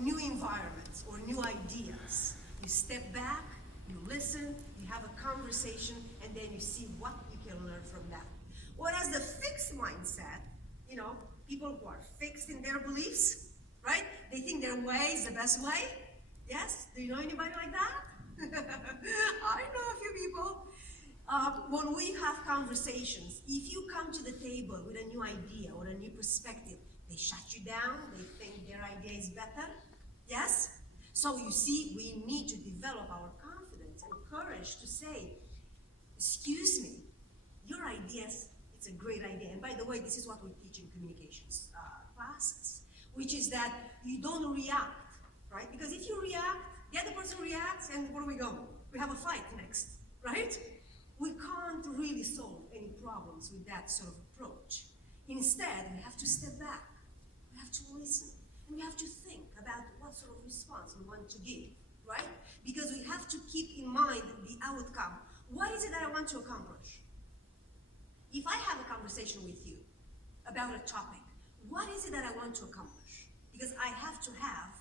new environments or new ideas. You step back, you listen, you have a conversation, and then you see what you can learn from that. Whereas the fixed mindset, people who are fixed in their beliefs, right? They think their way is the best way. Yes? Do you know anybody like that? I know a few people. When we have conversations, if you come to the table with a new idea or a new perspective, they shut you down, they think their idea is better. Yes? So you see, we need to develop our confidence and courage to say, excuse me, your ideas, it's a great idea. And by the way, this is what we teach in communications classes, which is that you don't react, right? Because if you react, the other person reacts, and where do we go? We have a fight next, right? We can't really solve any problems with that sort of approach. Instead, we have to step back, we have to listen, and we have to think about what sort of response we want to give, right? Because we have to keep in mind the outcome. What is it that I want to accomplish? If I have a conversation with you about a topic, what is it that I want to accomplish? Because I have to have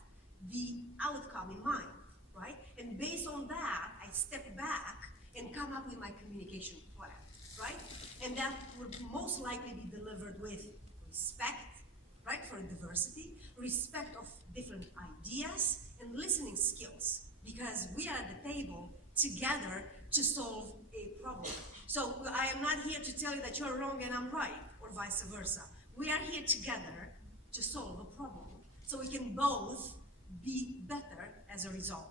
the outcome in mind, right? And based on that, I step back and come up with my communication plan, right? And that would most likely be delivered with respect, right, for diversity, respect of different ideas, and listening skills, because we are at the table together to solve a problem. So I am not here to tell you that you're wrong and I'm right, or vice versa. We are here together to solve a problem, so we can both be better as a result.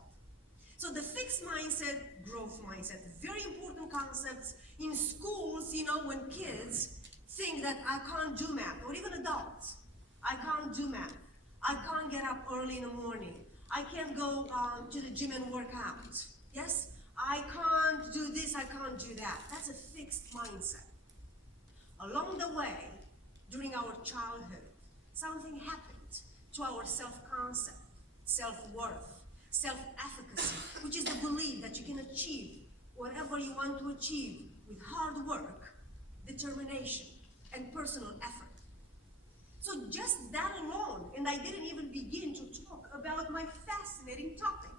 So the fixed mindset, growth mindset, very important concepts in schools, when kids think that I can't do math, or even adults, I can't do math, I can't get up early in the morning, I can't go to the gym and work out, yes? I can't do this, I can't do that. That's a fixed mindset. Along the way, during our childhood, something happened to our self-concept, self-worth, self-efficacy, which is the belief that you can achieve whatever you want to achieve with hard work, determination, and personal effort. So just that alone, and I didn't even begin to talk about my fascinating topic,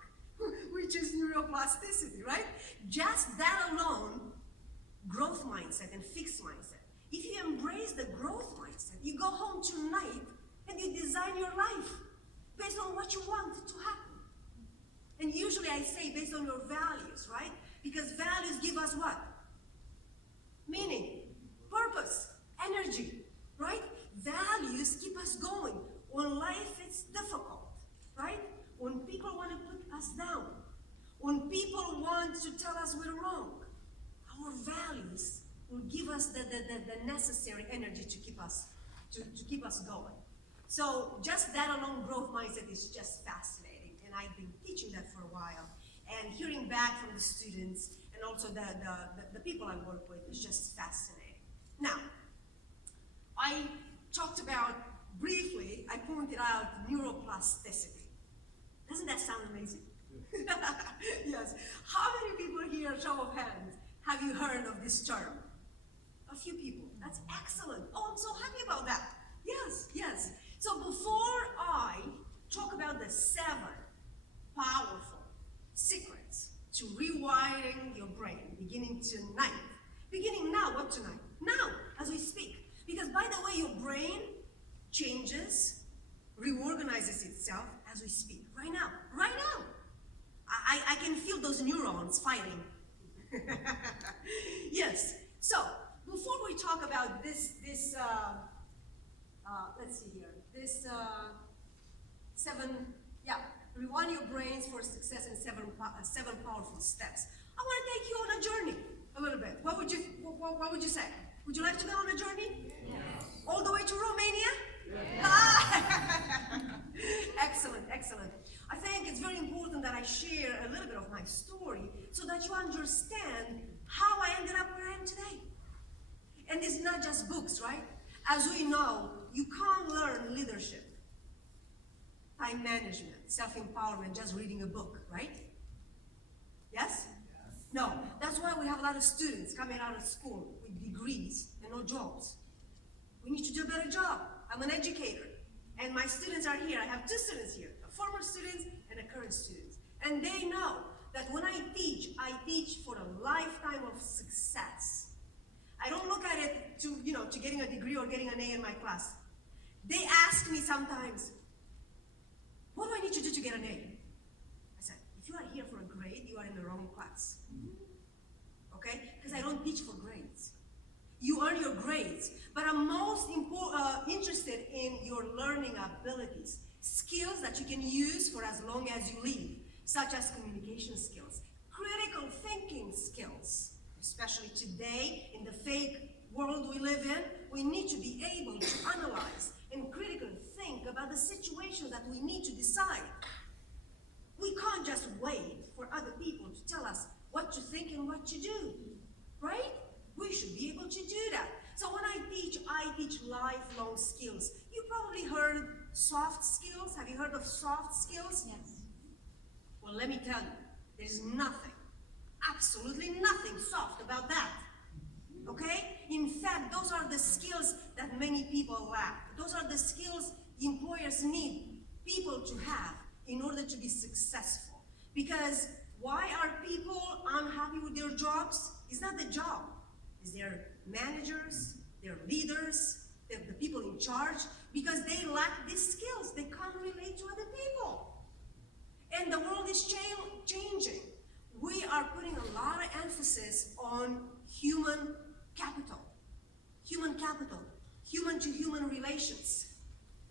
which is neuroplasticity, right? Just that alone, growth mindset and fixed mindset. If you embrace the growth mindset, you go home tonight and you design your life based on what you want to happen. And usually I say based on your values, right? Because values give us what? Meaning, purpose, energy, right? Values keep us going when life is difficult, right? When people want to put us down, when people want to tell us we're wrong, our values will give us the necessary energy to keep us going. So just that alone, growth mindset is just fascinating, and I've been teaching that for a while. And hearing back from the students and also the people I work with is just fascinating. Now, I talked about briefly, I pointed out neuroplasticity. Doesn't that sound amazing? Yes. How many people here, show of hands, have you heard of this term? A few people. That's excellent. Oh, I'm so happy about that. Yes, yes. So before I talk about the 7 powerful secrets to rewiring your brain, beginning tonight. Beginning now, what tonight? Now, as we speak. Because by the way, your brain changes, reorganizes itself as we speak. Right now. Right now. I can feel those neurons fighting. Yes. So, before we talk about this let's see here, this 7, rewind your brains for success in 7 powerful steps. I want to take you on a journey a little bit. What would you say? Would you like to go on a journey? Yes. All the way to Romania? Yes. Excellent, excellent. I think it's very important that I share a little bit of my story so that you understand how I ended up where I am today. And it's not just books, right? As we know, you can't learn leadership, time management, self-empowerment just reading a book, right? Yes? No. That's why we have a lot of students coming out of school with degrees and no jobs. We need to do a better job. I'm an educator. And my students are here. I have 2 students here, a former student and a current student. And they know that when I teach for a lifetime of success. I don't look at it to getting a degree or getting an A in my class. They ask me sometimes, what do I need to do to get an A? I said, if you are here for a grade, you are in the wrong class. Okay? Because I don't teach for grades. You earn your grades, but I'm most interested in your learning abilities, skills that you can use for as long as you live, such as communication skills, critical thinking skills. Especially today, in the fake world we live in, we need to be able to analyze and critically think about the situations that we need to decide. We can't just wait for other people to tell us what to think and what to do, right? We should be able to do that. So when I teach lifelong skills. You probably heard soft skills. Have you heard of soft skills? Yes. Well, let me tell you, there's nothing, absolutely nothing soft about that. Okay? In fact, those are the skills that many people lack. Those are the skills employers need people to have in order to be successful. Because why are people unhappy with their jobs? It's not the job. It's their managers, their leaders, the people in charge, because they lack these skills. They can't relate to other people. And the world is changing. We are putting a lot of emphasis on human capital, human-to-human relations.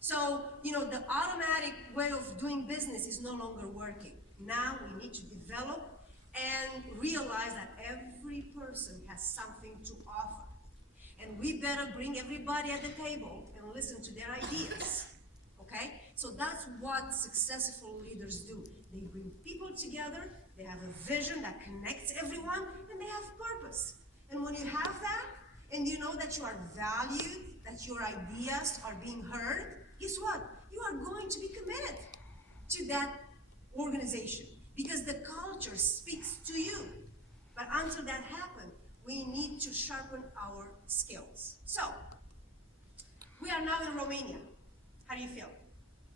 So, the automatic way of doing business is no longer working. Now we need to develop and realize that every person has something to offer. And we better bring everybody at the table and listen to their ideas, okay? So that's what successful leaders do. They bring people together, they have a vision that connects everyone, and they have purpose. And when you have that, and you know that you are valued, that your ideas are being heard, guess what? You are going to be committed to that organization because the culture speaks to you. But until that happens, we need to sharpen our skills. So, we are now in Romania. How do you feel?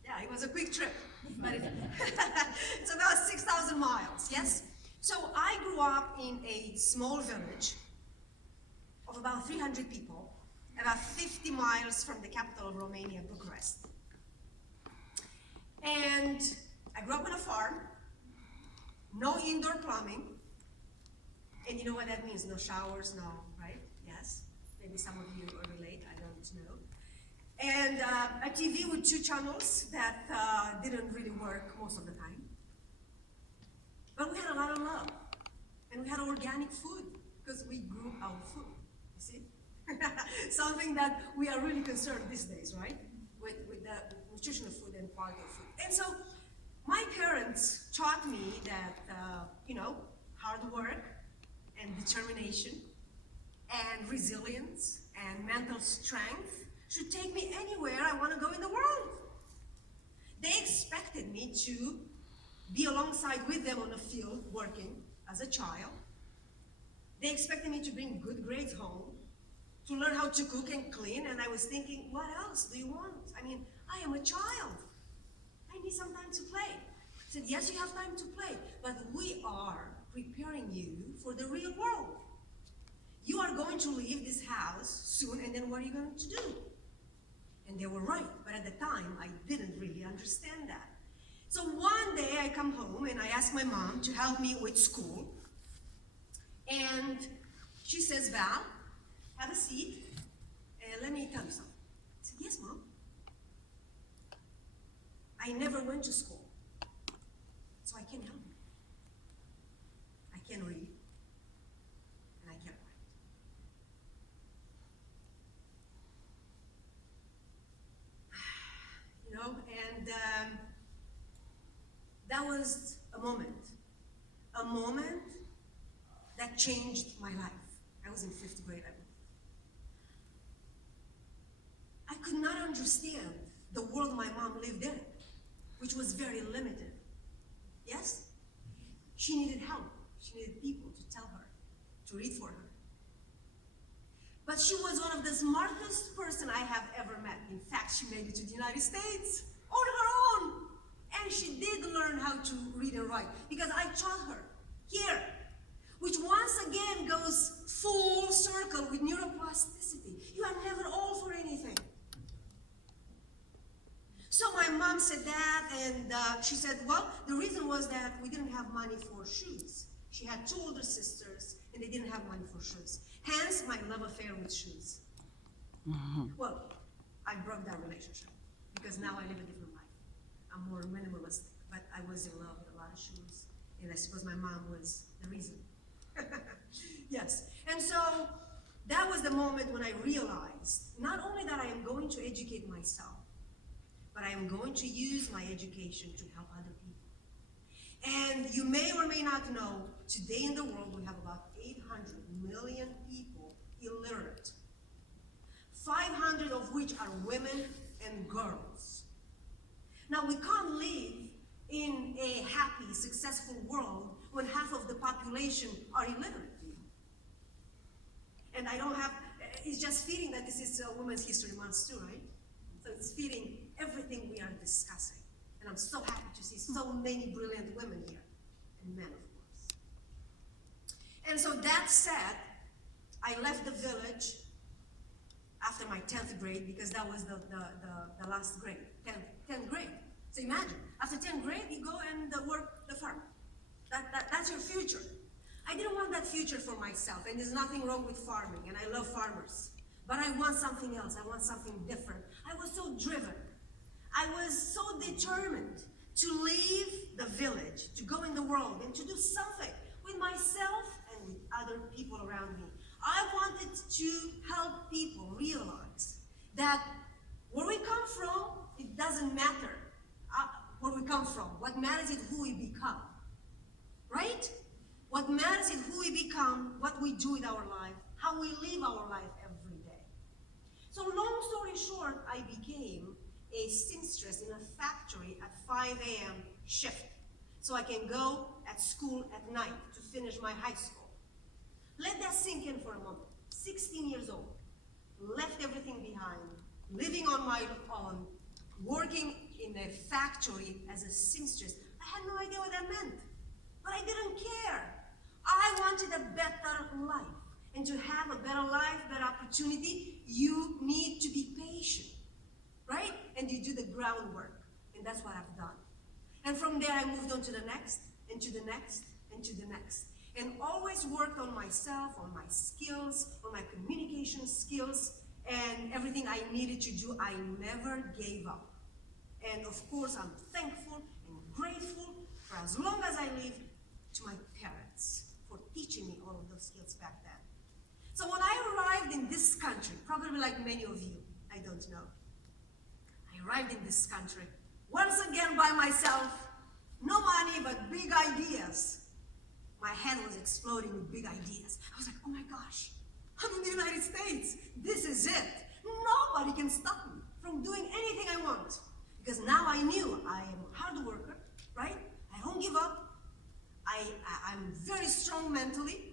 Yeah, it was a quick trip, but it's about 6,000 miles, yes? So I grew up in a small village of about 300 people, about 50 miles from the capital of Romania, Bucharest. And I grew up on a farm, no indoor plumbing, and you know what that means, no showers, no, right? Yes, maybe some of you relate, I don't know. And a TV with 2 channels that didn't really work most of the time. But we had a lot of love, and we had organic food, because we grew our food, you see? Something that we are really concerned these days, right? With the nutrition of food and quality of food. And so, my parents taught me that, hard work and determination and resilience and mental strength should take me anywhere I want to go in the world. They expected me to be alongside with them on the field working as a child. They expected me to bring good grades home, to learn how to cook and clean, and I was thinking, what else do you want? I mean, I am a child. I need some time to play. I said, yes, you have time to play, but we are preparing you for the real world. You are going to leave this house soon, and then what are you going to do? And they were right, but at the time, I didn't really understand that. So one day I come home and I ask my mom to help me with school. And she says, Val, have a seat, and let me tell you something. I said, yes, Mom. I never went to school, so I can't help you. I can read, and I can't write. And that was a moment that changed my life. I was in 5th grade, I believe. I could not understand the world my mom lived in, which was very limited. Yes? She needed help. She needed people to tell her, to read for her. But she was one of the smartest person I have ever met. In fact, she made it to the United States on her own. And she did learn how to read and write because I taught her here, which once again goes full circle with neuroplasticity. You are never all for anything. So my mom said that, and she said, well, the reason was that we didn't have money for shoes. She had 2 older sisters, and they didn't have money for shoes. Hence, my love affair with shoes. Well, I broke that relationship because now I live a different life. I'm more minimalistic, but I was in love with a lot of shoes, and I suppose my mom was the reason. Yes, and so that was the moment when I realized not only that I am going to educate myself, but I am going to use my education to help other people. And you may or may not know, today in the world we have about 800 million people illiterate, 500 of which are women and girls. Now we can't live in a happy, successful world when half of the population are illiterate. And I don't have, it's just fitting that this is Women's History Month too, right? So it's fitting everything we are discussing. And I'm so happy to see so many brilliant women here, and men, of course. And so that said, I left the village after my 10th grade because that was the last grade, 10th grade. So imagine, after 10th grade, you go and work the farm. That's your future. I didn't want that future for myself, and there's nothing wrong with farming, and I love farmers. But I want something else, I want something different. I was so driven. I was so determined to leave the village, to go in the world, and to do something with myself and with other people around me. I wanted to help people realize that where we come from, it doesn't matter where we come from. What matters is who we become, right? What matters is who we become, what we do with our life, how we live our life every day. So long story short, I became a seamstress in a factory at 5 a.m. shift, so I can go at school at night to finish my high school. Let that sink in for a moment. 16 years old, left everything behind, living on my own, working in a factory as a seamstress. I had no idea what that meant, but I didn't care. I wanted a better life. And to have a better life, better opportunity, you need to be patient, right? And you do the groundwork, and that's what I've done. And from there, I moved on to the next, and to the next, and to the next. And always worked on myself, on my skills, on my communication skills, and everything I needed to do, I never gave up. And of course, I'm thankful and grateful for as long as I live to my parents for teaching me all of those skills back then. So when I arrived in this country, probably like many of you, I don't know, I arrived in this country once again by myself, no money, but big ideas. My head was exploding with big ideas. I was like, oh my gosh, I'm in the United States. This is it. Nobody can stop me from doing anything I want. Because now I knew I am a hard worker, right? I don't give up. I'm very strong mentally.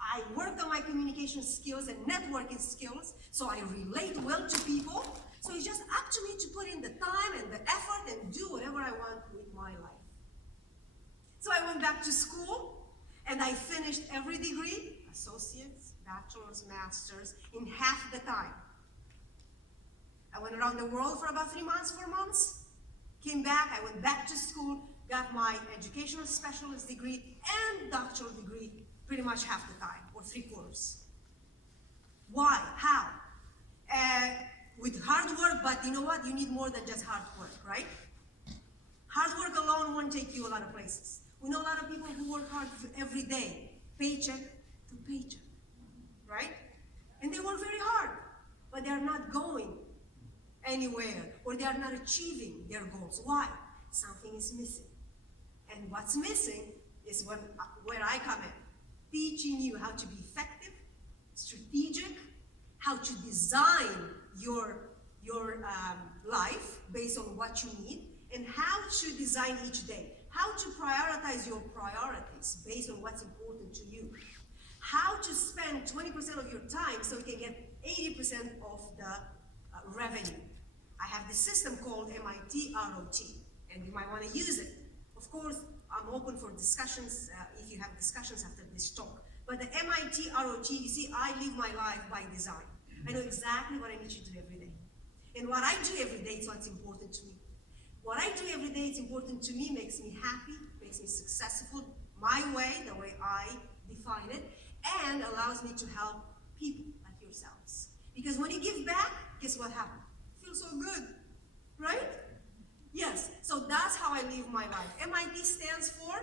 I worked on my communication skills and networking skills, so I relate well to people. So it's just up to me to put in the time and the effort and do whatever I want with my life. So I went back to school, and I finished every degree, associates, bachelor's, master's, in half the time. I went around the world for about 3 months, 4 months, came back, I went back to school, got my educational specialist degree and doctoral degree pretty much half the time, or 3/4. Why? How? With hard work, but you know what? You need more than just hard work, right? Hard work alone won't take you a lot of places. We know a lot of people who work hard every day, paycheck to paycheck, right? And they work very hard, but they are not going anywhere, or they are not achieving their goals. Why? Something is missing. And what's missing is where I come in, teaching you how to be effective, strategic, how to design your life based on what you need, and how to design each day, how to prioritize your priorities based on what's important to you, how to spend 20% of your time so you can get 80% of the revenue. I have this system called MIT ROT, and you might want to use it. Of course, I'm open for discussions if you have discussions after this talk. But the MIT ROT, you see, I live my life by design. I know exactly what I need to do every day. And what I do every day is what's important to me. What I do every day is important to me, makes me happy, makes me successful, my way, the way I define it, and allows me to help people like yourselves. Because when you give back, guess what happens? It feels so good, right? Yes, so that's how I live my life. MIT stands for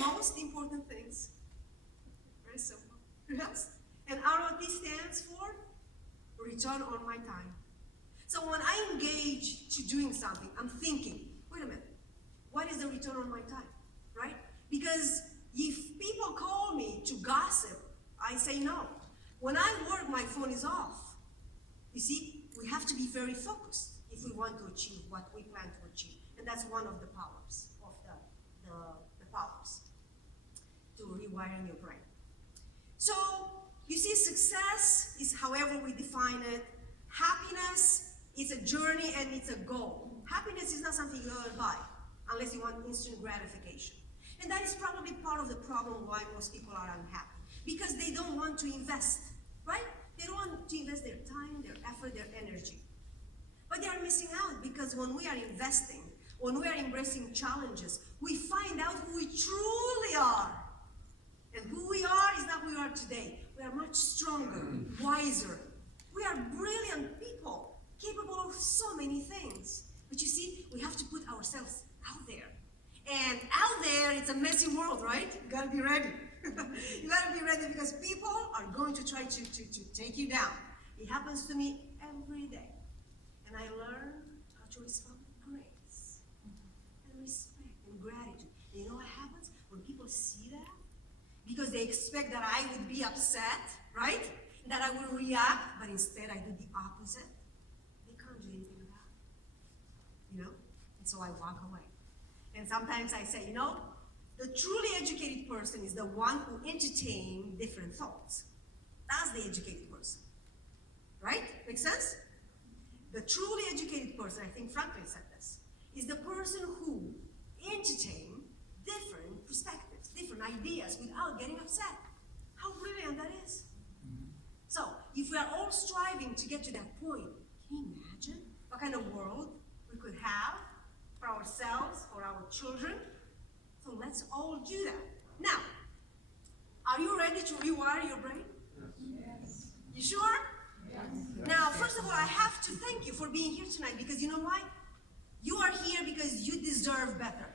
most important things. Very simple, yes? And ROT stands for return on my time. So when I engage to doing something, I'm thinking, wait a minute, what is the return on my time, right? Because if people call me to gossip, I say no. When I work, my phone is off. You see, we have to be very focused if we want to achieve what we plan to achieve. And that's one of the powers of the powers to rewiring your brain. So, you see, success is however we define it. Happiness is a journey and it's a goal. Happiness is not something you ever buy unless you want instant gratification. And that is probably part of the problem why most people are unhappy. Because they don't want to invest, right? They don't want to invest their time, their effort, their energy. But they are missing out because when we are investing, when we are embracing challenges, we find out who we truly are. And who we are is not who we are today. We are much stronger, wiser. We are brilliant people, capable of so many things. But you see, we have to put ourselves out there. And out there, it's a messy world, right? You gotta be ready. You gotta be ready because people are going to try to take you down. It happens to me every day. And I learn how to respond with grace and respect and gratitude. And you know what happens when people see that? Because they expect that I would be upset, right? That I will react, but instead I do the opposite. They can't do anything about it, you know? And so I walk away. And sometimes I say, you know, the truly educated person is the one who entertains different thoughts. That's the educated person, right? Make sense? The truly educated person, I think Franklin said this, is the person who entertains different perspectives, different ideas without getting upset. How brilliant that is. So, if we are all striving to get to that point, can you imagine what kind of world we could have for ourselves, for our children? So let's all do that. Now, are you ready to rewire your brain? Yes. You sure? Yes. Now, first of all, I have to thank you for being here tonight because you know why? You are here because you deserve better.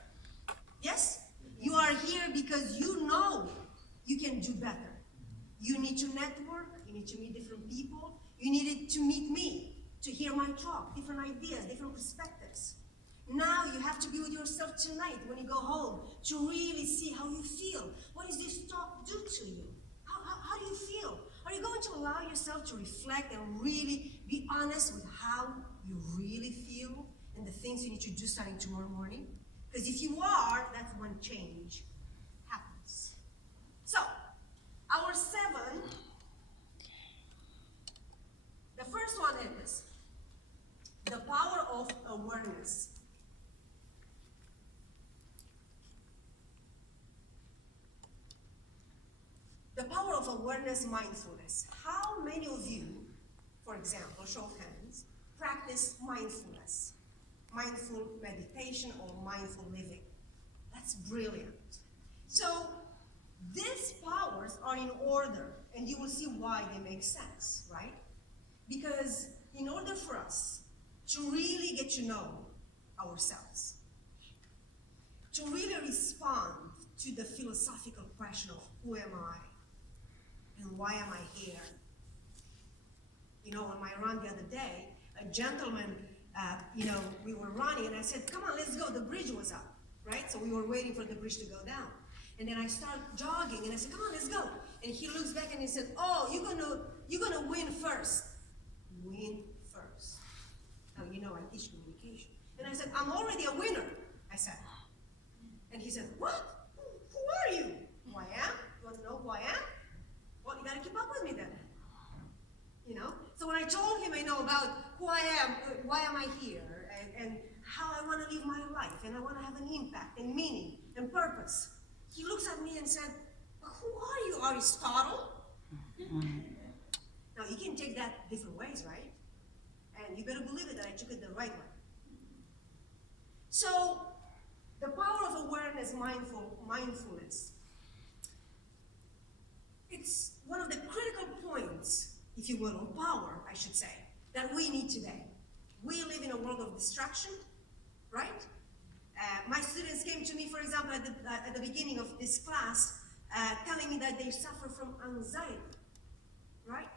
Yes? You are here because you know you can do better. You need to network, you need to meet different people, you needed to meet me, to hear my talk, different ideas, different perspectives. Now you have to be with yourself tonight when you go home to really see how you feel. What does this talk do to you? How do you feel? Are you going to allow yourself to reflect and really be honest with how you really feel and the things you need to do starting tomorrow morning? Because if you are, that's when change happens. So, our 7, the first one is the power of awareness. The power of awareness, mindfulness. How many of you, for example, show of hands, practice mindfulness? Mindful meditation or mindful living. That's brilliant. So, these powers are in order, and you will see why they make sense, right? Because in order for us to really get to know ourselves, to really respond to the philosophical question of who am I and why am I here? You know, on my run the other day, a gentleman, we were running and I said, come on, let's go. The bridge was up, right? So we were waiting for the bridge to go down. And then I started jogging and I said, come on, let's go. And he looks back and he said, oh, you're gonna win first. Win first. Now, you know, I teach communication. And I said, I'm already a winner, I said. And he said, what? Who are you? Who I am? You want to know who I am? So when I told him, about who I am, why am I here, and how I want to live my life, and I want to have an impact and meaning and purpose, he looks at me and said, "Who are you, Aristotle?" Now, you can take that different ways, right? And you better believe it that I took it the right way. So, the power of awareness, mindfulness, it's one of the critical points, if you will, of power, I should say, that we need today. We live in a world of distraction, right? My students came to me, for example, at the beginning of this class, telling me that they suffer from anxiety, right?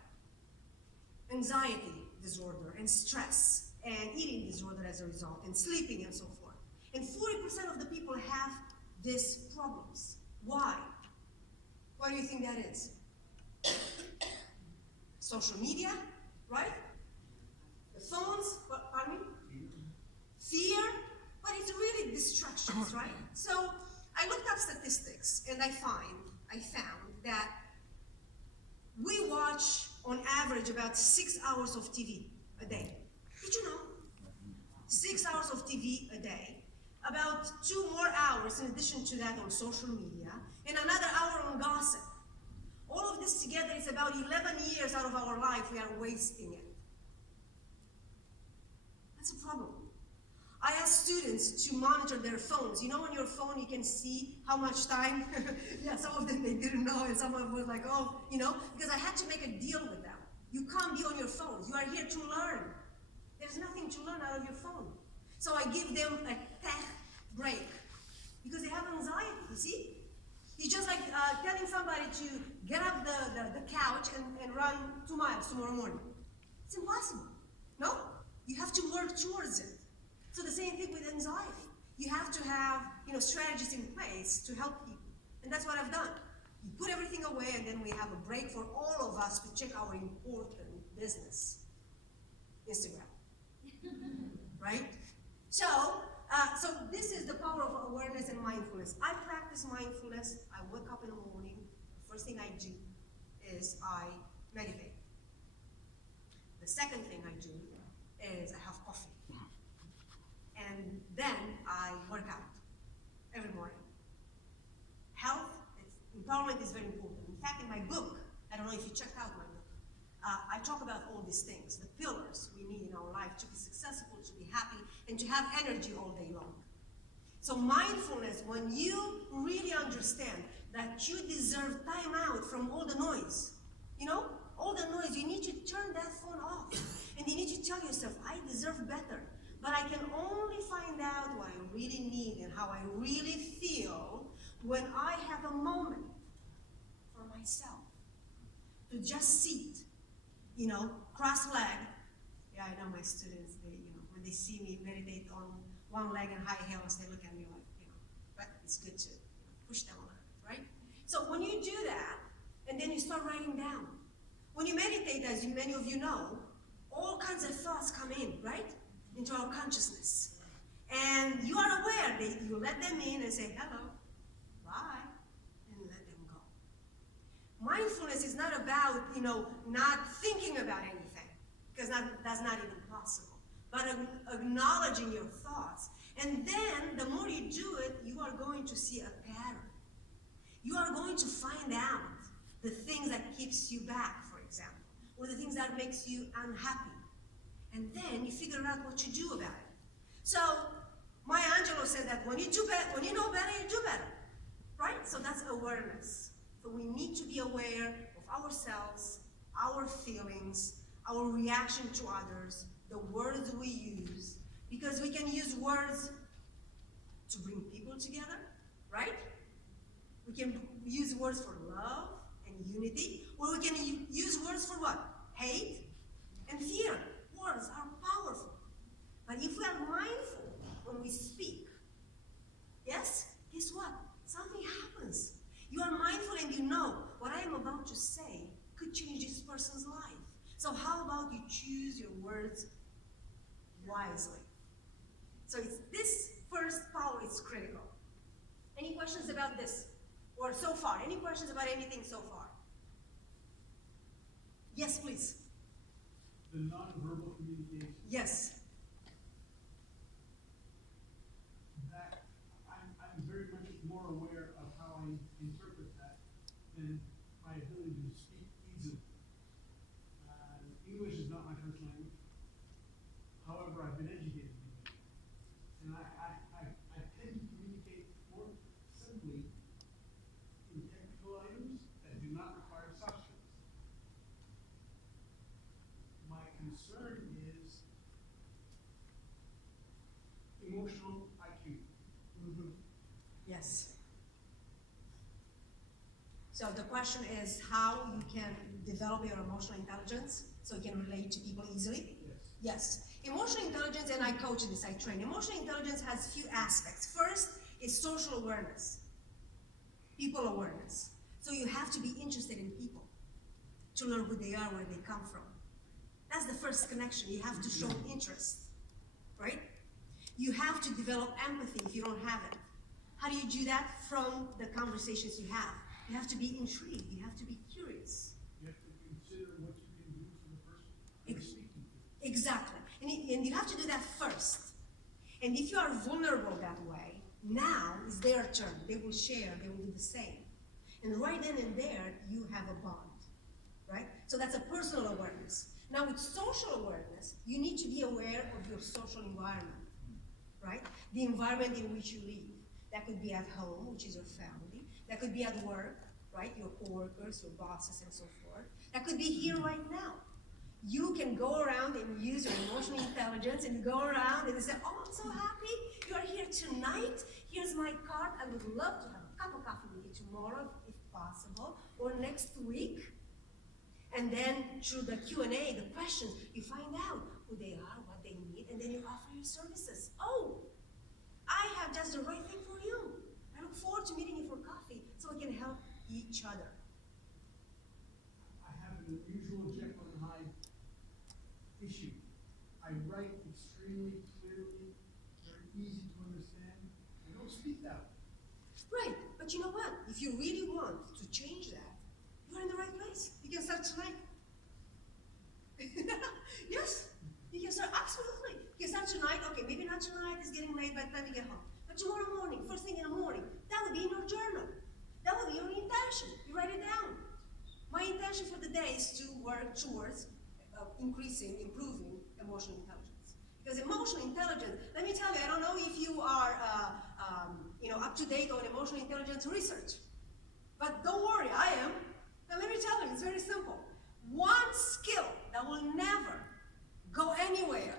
Anxiety disorder and stress and eating disorder as a result and sleeping and so forth. And 40% of the people have these problems. Why? What do you think that is? Social media, right? The phones, pardon me? Fear, but it's really distractions, right? So I looked up statistics and I found that we watch on average about 6 hours of TV a day. Did you know? 6 hours of TV a day, about 2 more hours in addition to that on social media, and another hour on gossip. All of this together is about 11 years out of our life we are wasting it. That's a problem. I ask students to monitor their phones. You know, on your phone you can see how much time? Yeah, some of them they didn't know, and some of them were like, oh, because I had to make a deal with them. You can't be on your phones. You are here to learn. There's nothing to learn out of your phone. So I give them a tech break because they have anxiety, you see? It's just like telling somebody to get up the couch and run 2 miles tomorrow morning. It's impossible. No? You have to work towards it. So the same thing with anxiety. You have to have strategies in place to help people. And that's what I've done. You put everything away and then we have a break for all of us to check our important business. Instagram. Right? So this is the power of awareness and mindfulness. I practice mindfulness. I wake up in the morning. The first thing I do is I meditate. The second thing I do is I have coffee. And then I work out every morning. Empowerment is very important. In fact, in my book, I don't know if you checked out my book, I talk about all these things, the pillars we need in our life to be successful, to be happy, and to have energy all day long. So mindfulness, when you really understand that you deserve time out from all the noise, all the noise, you need to turn that phone off. And you need to tell yourself, I deserve better. But I can only find out what I really need and how I really feel when I have a moment for myself. To just sit, cross-legged. Yeah, I know my students, when they see me meditate on one leg in high heels, they look at me like, but it's good to push them a little, right? So when you do that, and then you start writing down. When you meditate, as many of you know, all kinds of thoughts come in, right? Into our consciousness. And you are aware that you let them in and say, hello, bye, and let them go. Mindfulness is not about, not thinking about anything, because that's not even possible, but acknowledging your thoughts. And then, the more you do it, you are going to see a pattern. You are going to find out the things that keeps you back, for example, or the things that makes you unhappy. And then you figure out what you do about it. So, Maya Angelou said that when you know better, you do better, right? So that's awareness. So we need to be aware of ourselves, our feelings, our reaction to others, the words we use, because we can use words to bring people together, right? We can use words for love and unity, or we can use words for what? Hate and fear. Words are powerful. But if we are mindful when we speak, yes, guess what? Something happens. You are mindful and you know what I am about to say could change this person's life. So how about you choose your words wisely? So it's this first power is critical. Any questions about this? Or so far? Any questions about anything so far? Yes, please. the nonverbal communication. Yes. That, I'm very much more aware of how I interpret that than my ability to speak easily. English is not my first language. However, I've been educated in English. And I tend to communicate more simply in technical items that do not require soft skills. My concern is emotional IQ. Yes. So the question is how you can develop your emotional intelligence so you can relate to people easily. Yes. Yes. Emotional intelligence, and I coach this, I train. Emotional intelligence has few aspects. First is social awareness, people awareness. So you have to be interested in people to learn who they are, where they come from. That's the first connection. You have to show interest, right? You have to develop empathy if you don't have it. How do you do that? From the conversations you have. You have to be intrigued. You have to be curious. You have to consider what you can do for the person you're speaking to. Exactly. And you have to do that first. And if you are vulnerable that way, now is their turn. They will share. They will do the same. And right then and there, you have a bond, right? So that's a personal awareness. Now with social awareness, you need to be aware of your social environment, right? The environment in which you live. That could be at home, which is your family. That could be at work, right? Your coworkers, your bosses, and so forth. That could be here right now. You can go around and use your emotional intelligence and go around and say, oh, I'm so happy you are here tonight. Here's my card. I would love to have a cup of coffee with you tomorrow, if possible, or next week. And then through the Q&A, the questions, you find out who they are, what they need, and then you offer your services. Oh, I have just the right thing for you. I look forward to meeting you for coffee so we can help each other. I have an unusual Jekyll and Hyde issue. I write extremely clearly, very easy to understand. I don't speak that way. Right, but you know what? If you really want to change that, you're in the right place. You can start tonight. Yes, you can start absolutely. You can start tonight. Okay, maybe not tonight. It's getting late by the time you get home. But tomorrow morning, first thing in the morning, that would be in your journal. That would be your intention. You write it down. My intention for the day is to work towards increasing, improving emotional intelligence. Because emotional intelligence, let me tell you, I don't know if you are up to date on emotional intelligence research. But don't worry, I am. Now let me tell you, it's very simple. One skill that will never go anywhere,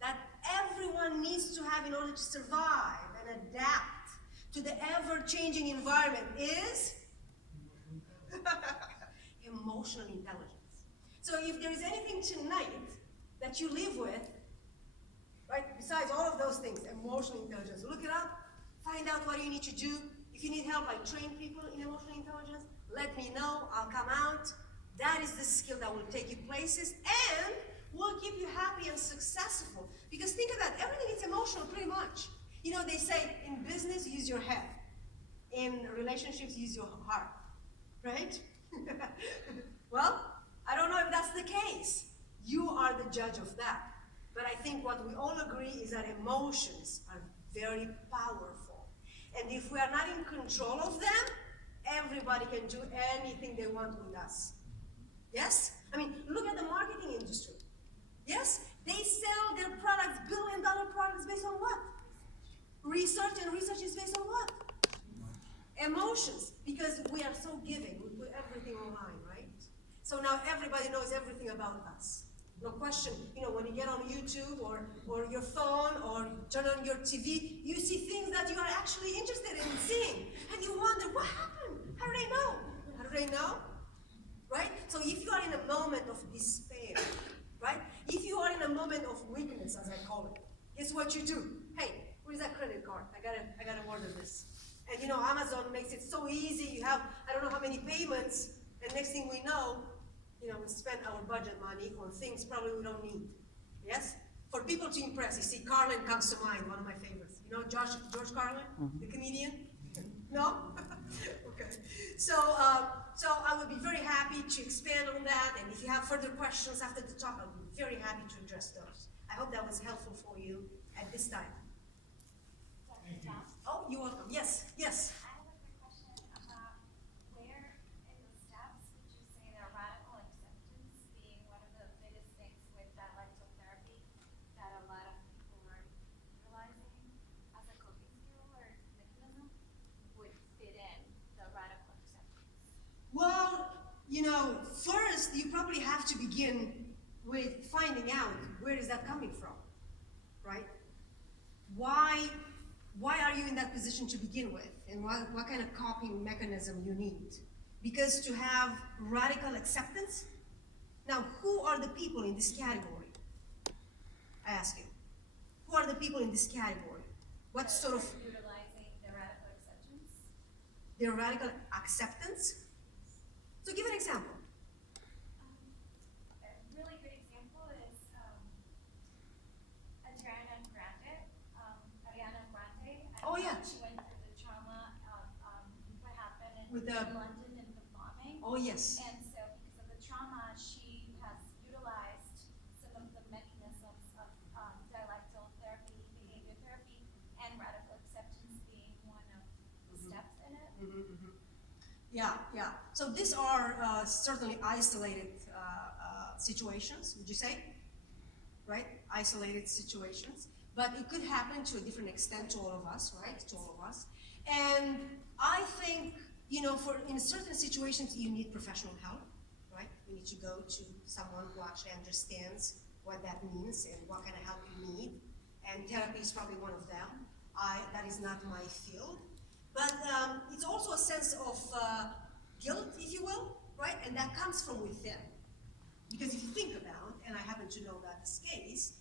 that everyone needs to have in order to survive and adapt to the ever-changing environment is emotional intelligence. So if there is anything tonight that you live with, right, besides all of those things, emotional intelligence, look it up, find out what you need to do. If you need help, I train people in emotional intelligence, let me know, I'll come out. That is the skill that will take you places and will keep you happy and successful. Because think about it, everything is emotional pretty much. You know, they say in business, use your head. In relationships, use your heart, right? Well, I don't know if that's the case. You are the judge of that. But I think what we all agree is that emotions are very powerful. And if we are not in control of them, everybody can do anything they want with us. Yes? I mean, look at the marketing industry. Yes? They sell their products, billion-dollar products, based on what? Research, and research is based on what? Emotions, because we are so giving. We put everything online, right? So now everybody knows everything about us. No question, you know, when you get on YouTube or your phone or turn on your TV, you see things that you are actually interested in seeing. And you wonder, what happened? How do they know? How do they know? Right? So if you are in a moment of despair, right? If you are in a moment of weakness, as I call it, guess what you do? Hey, where's that credit card? I gotta order this. And you know, Amazon makes it so easy. You have, I don't know how many payments, and next thing we know, you know, we spend our budget money on things probably we don't need. Yes? For people to impress. You see, Carlin comes to mind, one of my favorites. You know George Carlin, the comedian? No? Okay. So I would be very happy to expand on that, and if you have further questions after the talk, I'll be very happy to address those. I hope that was helpful for you at this time. Thank you. Oh, you're welcome. Yes, yes. I have a quick question about where in the steps would you say that radical acceptance being one of the biggest things with dialectical therapy that a lot of people are utilizing as a coping skill or mechanism would fit in the radical acceptance? Well, first you probably have to begin with finding out where is that coming from, right? Why are you in that position to begin with, and what kind of coping mechanism you need? Because to have radical acceptance, now who are the people in this category? I ask you, who are the people in this category? What sort of Utilizing the radical acceptance? their radical acceptance? So give an example. A really good example is Ariana Grande. Oh, yeah. She went through the trauma of what happened in With the- London and the bombing. Oh yes. And so because of the trauma, she has utilized some of the mechanisms of dialectical therapy, behavior therapy, and radical acceptance being one of the steps in it. Yeah. So these are certainly isolated situations, would you say? Right? Isolated situations. But it could happen to a different extent to all of us, right? To all of us. And I think, in certain situations, you need professional help, right? You need to go to someone who actually understands what that means and what kind of help you need. And therapy is probably one of them. That is not my field. But it's also a sense of guilt, if you will, right? And that comes from within. Because if you think about, and I happen to know that this case,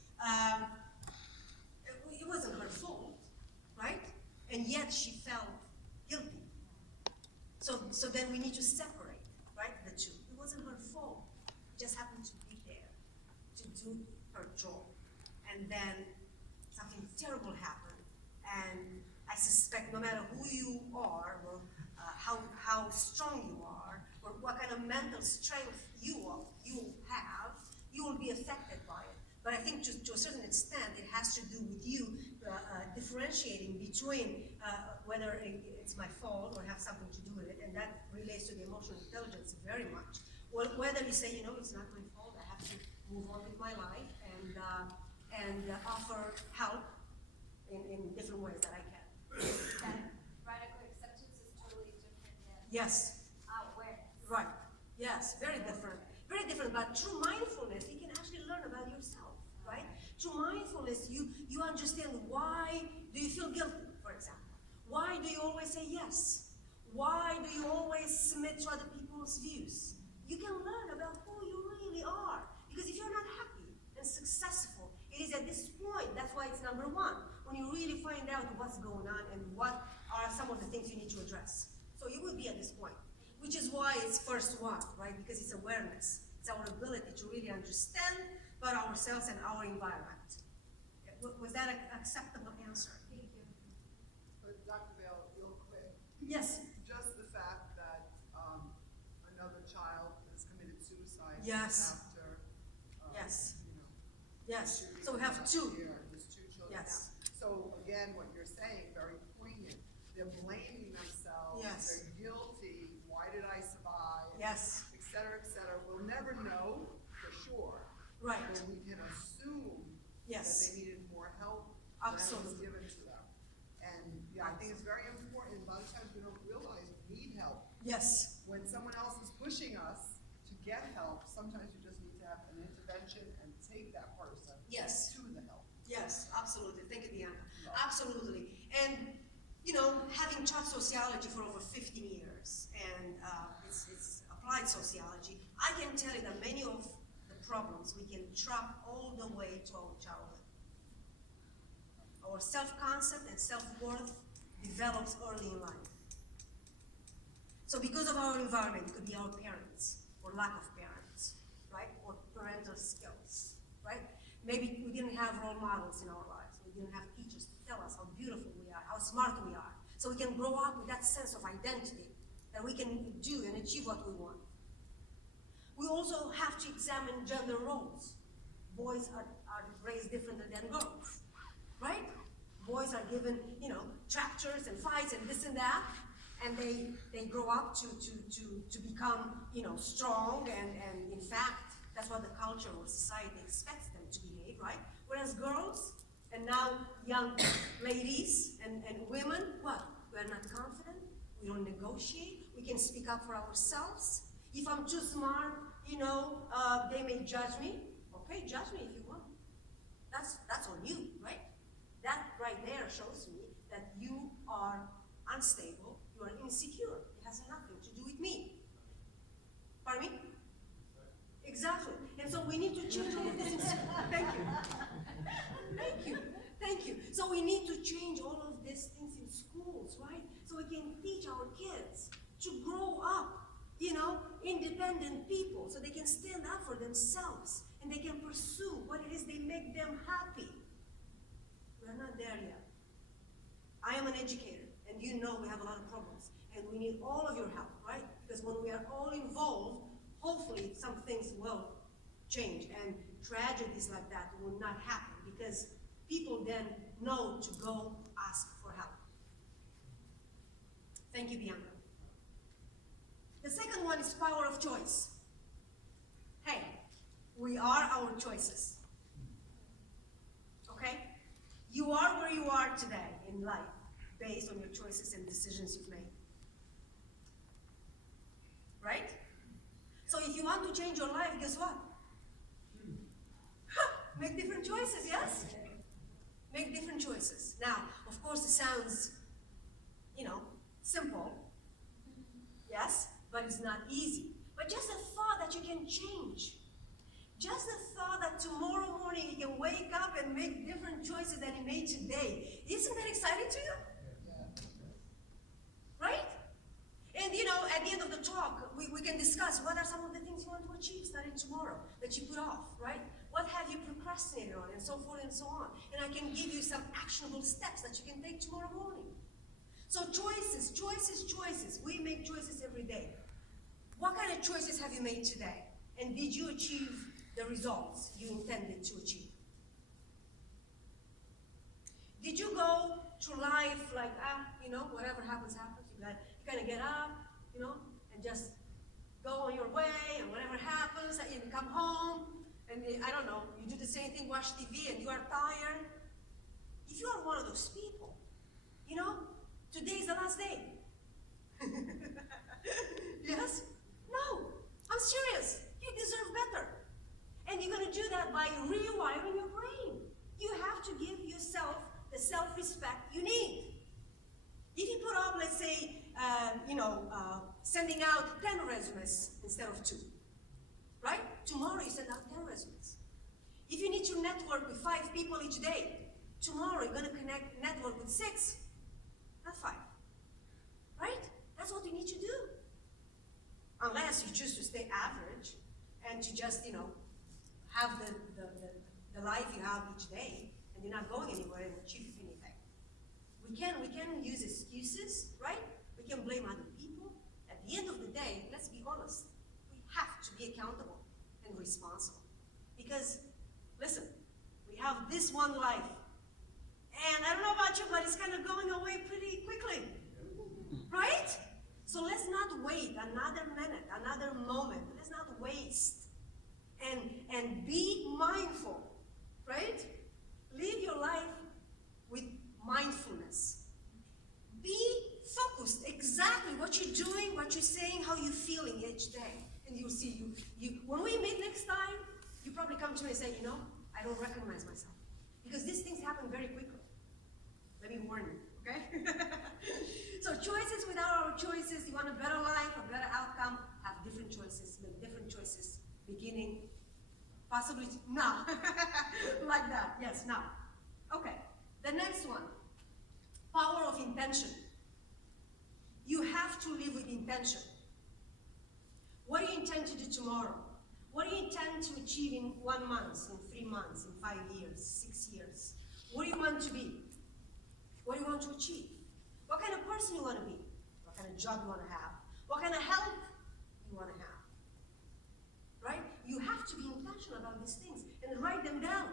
it wasn't her fault, right? And yet she felt guilty. So then we need to separate, right, the two. It wasn't her fault. She just happened to be there to do her job. And then something terrible happened. And I suspect no matter who you are, or how strong you are, or what kind of mental strength you have, you will be affected by it. But I think to a certain extent, it has to do with you differentiating between whether it's my fault or have something to do with it, and that relates to the emotional intelligence very much. Or whether you say, it's not my fault, I have to move on with my life and offer help in different ways that I can. That radical acceptance is totally different than Yes, awareness. right. Yes, very different. Very different, but through mindfulness, you can actually learn about yourself, right? Through mindfulness, you understand why do you feel guilty, for example. Why do you always say yes? Why do you always submit to other people's views? You can learn about who you really are. Because if you're not happy and successful, it is at this point, that's why it's number one, when you really find out what's going on and what are some of the things you need to address. So you will be at this point, which is why it's first one, right? Because it's awareness. It's our ability to really understand about ourselves and our environment. Was that an acceptable answer? Thank you. But Dr. Bell, real quick, Yes. just the fact that another child has committed suicide Yes. after, Yes. you know, Yes. shooting So we have last two. year, there's two children Yes. now. So again, what you're saying, very poignant. They're blaming themselves. Yes. They're guilty. Why did I survive? Yes. Et cetera, et cetera. We'll never know for sure. Right. But we can assume Yes. that they needed more help than was Absolutely. given to them. And yeah, I think it's very important. A lot of times we don't realize we need help. Yes. When someone else is pushing us to get help, sometimes you just need to have an intervention and take that person Yes. to the help. Yes, absolutely. Thank you, Diana. Absolutely. And, having taught sociology for over 15 years, and it's applied sociology, I can tell you that many of the problems we can track all the way to our childhood. Our self-concept and self-worth develops early in life. So because of our environment, it could be our parents, or lack of parents, right? Or parental skills, right? Maybe we didn't have role models in our lives. We didn't have teachers to tell us how beautiful we are, how smart we are. So we can grow up with that sense of identity, that we can do and achieve what we want. We also have to examine gender roles. boys are raised differently than girls, right? Boys are given, tractors and fights and this and that, and they grow up to become, strong, and in fact, that's what the culture or society expects them to behave, right? Whereas girls, and now young ladies and women, what? We're not confident, we don't negotiate, we can speak up for ourselves. If I'm too smart, they may judge me. Okay, judge me if you want. That's on you, right? That right there shows me that you are unstable, you are insecure. It has nothing to do with me. Pardon me? Exactly. And so we need to change all of this. Thank you. Thank you. Thank you. So we need to change all of these things in schools, right? So we can teach our kids to grow up, independent people, so they can stand up for themselves and they can pursue what it is they make them happy. We're not there yet. I am an educator, and we have a lot of problems, and we need all of your help, right? Because when we are all involved, hopefully some things will change, and tragedies like that will not happen, because people then know to go ask for help. Thank you, Bianca. The second one is power of choice. Hey, we are our choices. Okay? You are where you are today in life based on your choices and decisions you've made. Right? So if you want to change your life, guess what? Make different choices, yes? Make different choices. Now, of course, it sounds, simple. Yes? But it's not easy. But just the thought that you can change. Just the thought that tomorrow morning you can wake up and make different choices than you made today. Isn't that exciting to you? Right? And at the end of the talk, we can discuss what are some of the things you want to achieve starting tomorrow that you put off, right? What have you procrastinated on, and so forth and so on. And I can give you some actionable steps that you can take tomorrow morning. So choices, choices, choices. We make choices every day. What kind of choices have you made today? And did you achieve the results you intended to achieve? Did you go through life like, whatever happens, happens. You kind of get up, and just go on your way, and whatever happens, and you come home, and I don't know, you do the same thing, watch TV, and you are tired. If you are one of those people, today is the last day. Yes? No, I'm serious. You deserve better. And you're going to do that by rewiring your brain. You have to give yourself the self-respect you need. If you put up, let's say, sending out 10 resumes instead of 2, right? Tomorrow you send out 10 resumes. If you need to network with 5 people each day, tomorrow you're going to network with 6, not 5. Right? That's what you need to do. Unless you choose to stay average and to just, have the life you have each day, and you're not going anywhere and achieve anything. We can use excuses, right? We can blame other people. At the end of the day, let's be honest, we have to be accountable and responsible. Because, listen, we have this one life. And I don't know about you, but it's kind of going away pretty quickly. Right? So let's not wait another minute, another moment. Let's not waste. And be mindful, right? Live your life with mindfulness. Be focused exactly what you're doing, what you're saying, how you're feeling each day. And you'll see when we meet next time, you probably come to me and say, I don't recognize myself. Because these things happen very quickly. Let me warn you, okay? So choices without our choices, you want a better life, a better outcome, have different choices, make different choices, beginning, possibly now, like that, yes, now. Okay, the next one, power of intention. You have to live with intention. What do you intend to do tomorrow? What do you intend to achieve in 1 month, in 3 months, in 5 years, 6 years? What do you want to be? What do you want to achieve? What kind of person you want to be? What kind of job you want to have? What kind of health you want to have? Right? you have to be intentional about these things and write them down.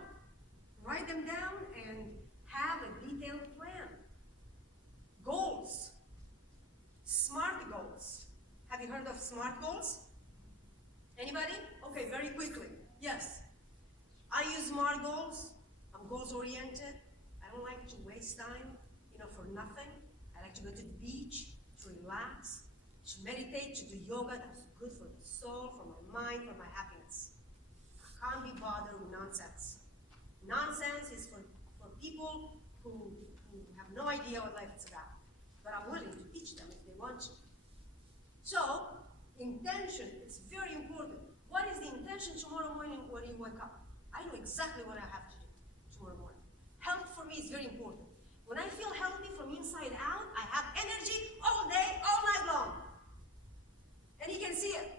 Write them down and have a detailed plan. Goals. SMART goals. Have you heard of SMART goals? Anybody? Okay, very quickly. Yes. I use SMART goals. I'm goals oriented. I don't like to waste time, for nothing. I like to go to the beach, to relax, to meditate, to do yoga. That's good for the soul, for my mind, for my happiness. I can't be bothered with nonsense. Nonsense is for people who have no idea what life is about. But I'm willing to teach them if they want to. So, intention is very important. What is the intention tomorrow morning when you wake up? I know exactly what I have to do tomorrow morning. Health for me is very important. When I feel healthy from inside out, I have energy all day, all night long. And you can see it.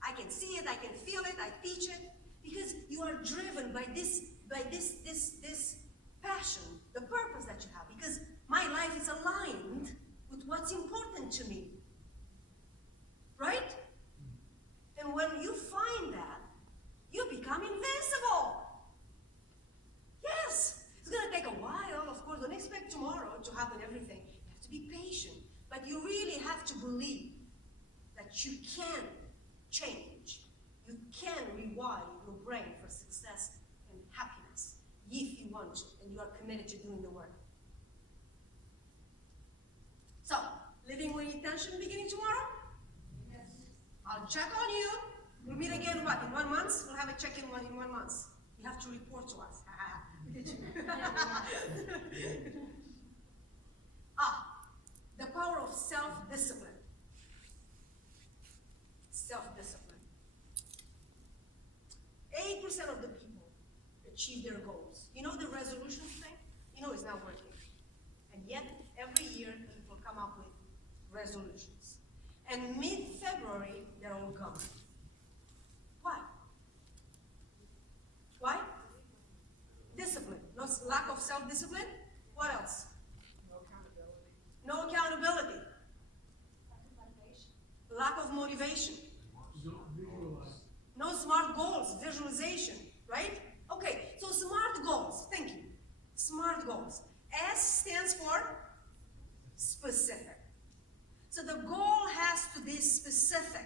I can see it, I can feel it, I teach it. Because you are driven by this passion, the purpose that you have. Because my life is aligned with what's important to me. Right? And when you find that, you become invincible. Yes. It's going to take a while, of course. Don't expect tomorrow to happen everything. You have to be patient. But you really have to believe that you can change. You can rewire your brain for success and happiness if you want to, and you are committed to doing the work. So, living with intention beginning tomorrow? Yes. I'll check on you. We'll meet again, what, in 1 month? We'll have a check-in in 1 month. You have to report to us. The power of self-discipline. Self-discipline. 8% of the people achieve their goals. You know the resolution thing? You know it's not working. And yet, every year, people come up with resolutions. And mid-February, they're all gone. Why? Why? Discipline. No, lack of self-discipline. What else? No accountability. Lack of motivation. Don't visualize. No SMART goals, visualization, right? Okay, so SMART goals, thank you. SMART goals. S stands for specific. So the goal has to be specific.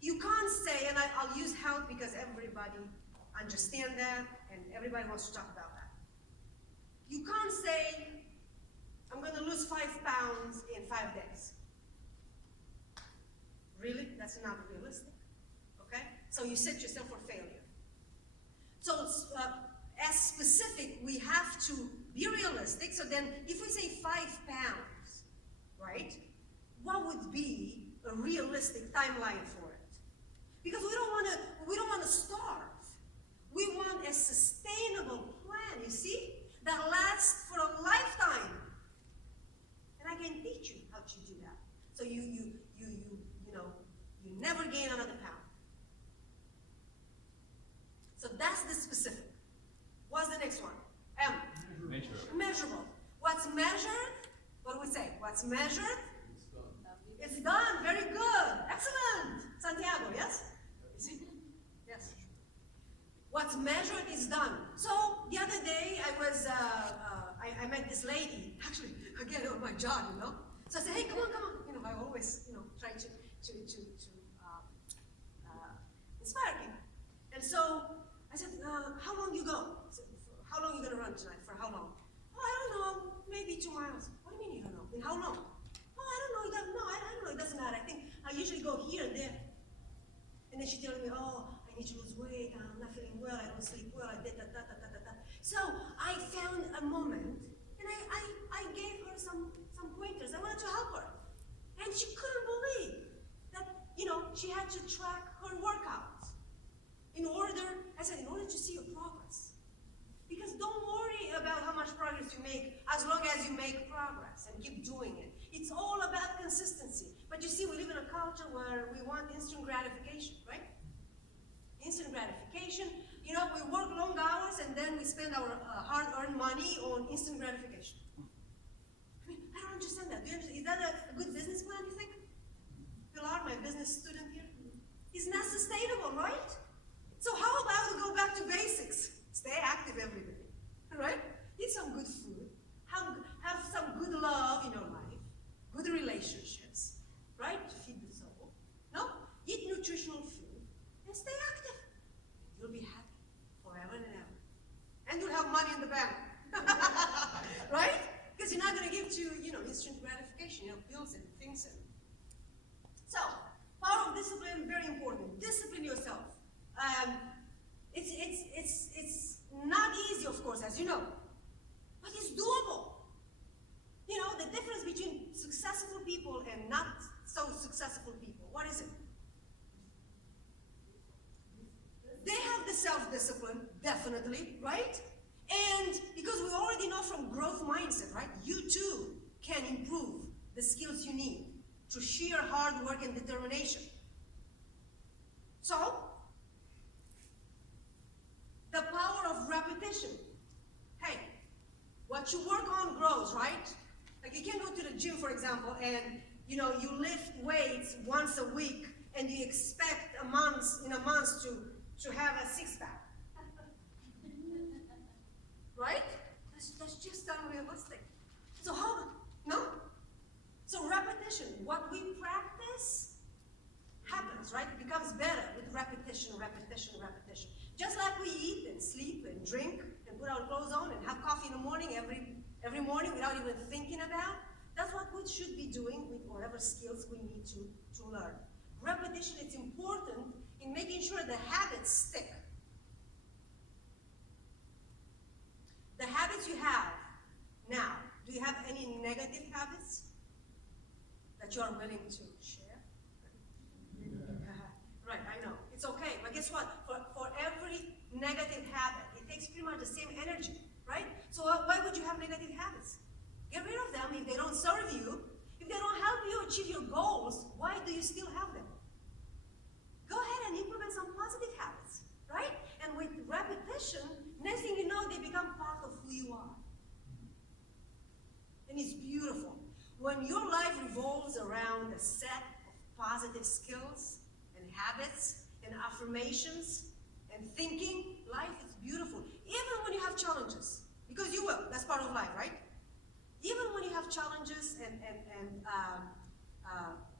You can't say, and I'll use health because everybody understands that and everybody wants to talk about that. You can't say, I'm going to lose 5 pounds in 5 days. Really? That's not realistic. Okay? So you set yourself for failure. So as specific, we have to be realistic. So then if we say 5 pounds, right? What would be a realistic timeline for it? Because we don't want to starve. We want a sustainable plan, you see, that lasts for a lifetime. And I can teach you how to do that. So you never gain another pound. So that's the specific. What's the next one? M. Measurable. What's measured? What do we say? What's measured? It's done. Very good. Excellent. Santiago, yes? Yes. What's measured is done. So the other day I met this lady, actually, again on my job, So I said, hey, come on. I always, try to inspire people. And so I said, how long you go? I said, how long you gonna run tonight? For how long? Oh, I don't know, maybe 2 miles. What do you mean you don't know? In how long? Oh, I don't know, I don't know, it doesn't matter. I think I usually go here and there. And then she telling me, oh, I need to lose weight, I'm not feeling well, I don't sleep well, I did that. So I found a moment, and I gave her some pointers. I wanted to help her. And she couldn't believe that, she had to track her workouts. In order to see your progress. Because don't worry about how much progress you make as long as you make progress and keep doing it. It's all about consistency. But you see, we live in a culture where we want instant gratification, right? Instant gratification. We work long hours and then we spend our hard-earned money on instant gratification. I don't understand that. Is that a good business plan, you think? Pilar, my business student here? It's not sustainable, right? the basics. Stay active every day, right? Eat some good food. Have some good love in your life. Good relationships, right? To feed the soul. No? Eat nutritional food and stay active. You'll be happy forever and ever. And you'll have money in the bank. Right? Because you're not going to give to, instant gratification, pills and things. So, power of discipline, very important. Discipline yourself. It's not easy, of course, as you know, but it's doable. The difference between successful people and not so successful people, what is it? They have the self-discipline, definitely, right? And because we already know from growth mindset, right? You too can improve the skills you need through sheer hard work and determination. So, the power of repetition. Hey, what you work on grows, right? Like you can't go to the gym, for example, and you lift weights once a week and you expect in a month to have a six-pack. Right? That's just unrealistic. So no? So repetition, what we practice happens, right? It becomes better with repetition, repetition, repetition. Just like we eat and sleep and drink and put our clothes on and have coffee in the morning every morning without even thinking about, that's what we should be doing with whatever skills we need to learn. Repetition is important in making sure the habits stick. The habits you have now, do you have any negative habits that you are willing to share? Right, I know. It's okay, but guess what? For every negative habit, it takes pretty much the same energy, right? So why would you have negative habits? Get rid of them if they don't serve you. If they don't help you achieve your goals, why do you still have them? Go ahead and implement some positive habits, right? And with repetition, next thing you know, they become part of who you are. And it's beautiful. When your life revolves around a set of positive skills and habits and affirmations and thinking, life is beautiful. Even when you have challenges, because you will, that's part of life, right? Even when you have challenges and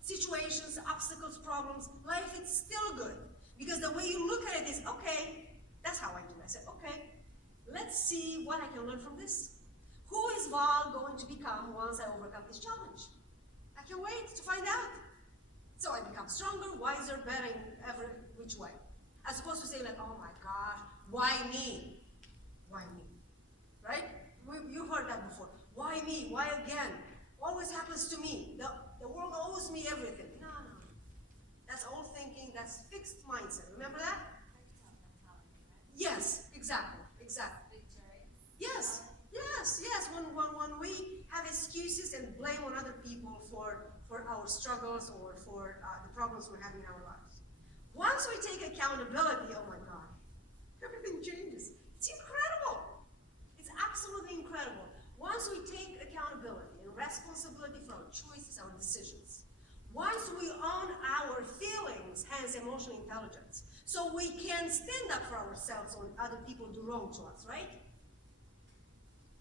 situations, obstacles, problems, life is still good. Because the way you look at it is, okay, that's how I do it. I said, okay, let's see what I can learn from this. Who is Val going to become once I overcome this challenge? I can't wait to find out. So I become stronger, wiser, better in every which way. As opposed to say like, oh my gosh, why me? Why me? Right? You've heard that before. Why me? Why again? Always happens to me. The world owes me everything. No. That's old thinking, that's fixed mindset. Remember that? Yes, exactly. Yes. When we have excuses and blame on other people for our struggles or for the problems we're having in our lives. Once we take accountability, oh my God, everything changes. It's incredible. It's absolutely incredible. Once we take accountability and responsibility for our choices, our decisions, once we own our feelings, hence emotional intelligence, so we can stand up for ourselves when other people do wrong to us, right?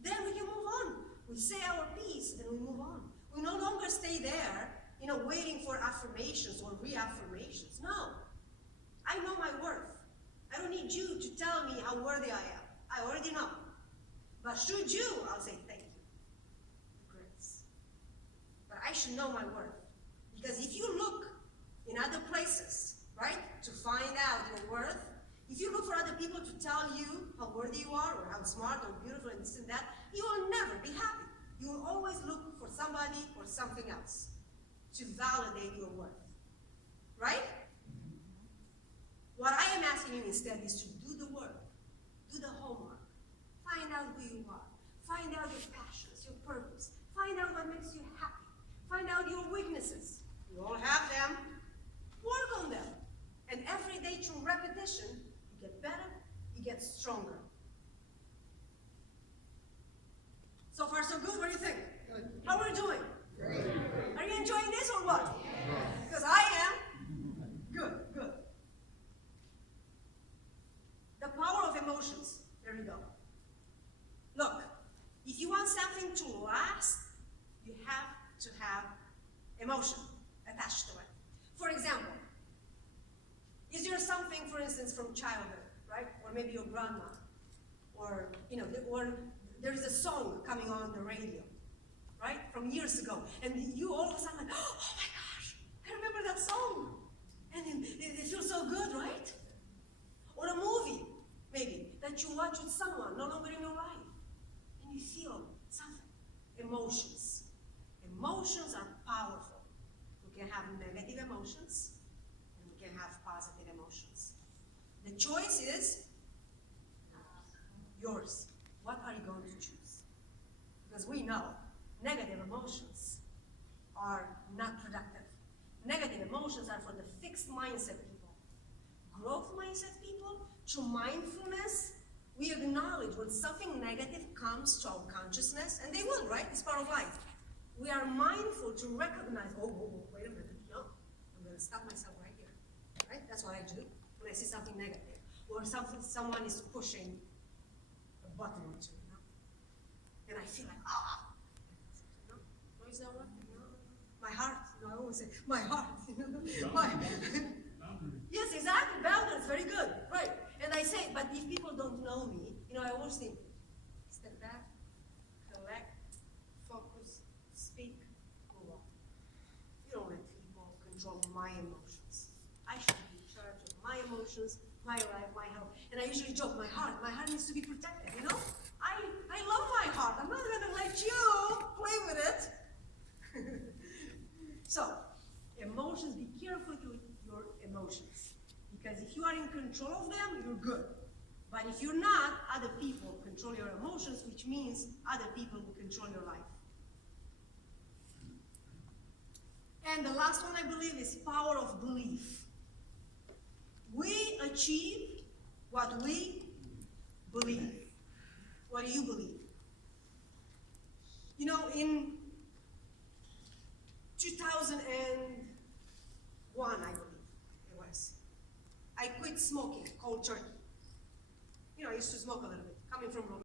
Then we can move on. We say our piece and we move on. We no longer stay there, waiting for affirmations or reaffirmations. No. I know my worth. I don't need you to tell me how worthy I am. I already know. But should you, I'll say thank you. Grace. But I should know my worth. Because if you look in other places, right, to find out your worth, if you look for other people to tell you how worthy you are or how smart or beautiful and this and that, you will never be happy. You will always look for somebody or something else to validate your worth. Right? What I am asking you instead is to do the work, do the homework, find out who you are, find out your passions, your purpose, find out what makes you happy, find out your weaknesses. You all have them. Work on them. And every day through repetition, you get better, you get stronger. So far, so good. What do you think? Good. How are we doing? Great. Are you enjoying this or what? Yes. Because I am. Good. The power of something to last, you have to have emotion attached to it. For example, is there something, for instance, from childhood, right? Or maybe your grandma, or or there is a song coming on the radio, right, from years ago, and you all of a sudden like, oh my gosh, I remember that song, and it feels so good, right? Or a movie, maybe, that you watch with someone no longer in your life, and you feel something. Emotions. Emotions are powerful. We can have negative emotions, and we can have positive emotions. The choice is yours. What are you going to choose? Because we know negative emotions are not productive. Negative emotions are for the fixed mindset people. Growth mindset people, through mindfulness, we acknowledge when something negative comes to our consciousness, and they will, right? It's part of life. We are mindful to recognize, oh, wait a minute, no, I'm going to stop myself right here, right? That's what I do when I see something negative, or someone is pushing a button or two, and I feel like, no, is that what? No, my heart. No, I won't say my heart. Yes, exactly. Boundaries, very good, right? And I say, but if people don't know me, I always think, step back, collect, focus, speak, move on. You don't let people control my emotions. I should be in charge of my emotions, my life, my health. And I usually joke, my heart needs to be protected, I love my heart. I'm not gonna let you play with it. So, emotions, be careful with your emotions. Because if you are in control of them, you're good. But if you're not, other people control your emotions, which means other people will control your life. And the last one, I believe, is power of belief. We achieve what we believe. What do you believe? In 2001, I believe it was, I quit smoking cold turkey. I used to smoke a little bit, coming from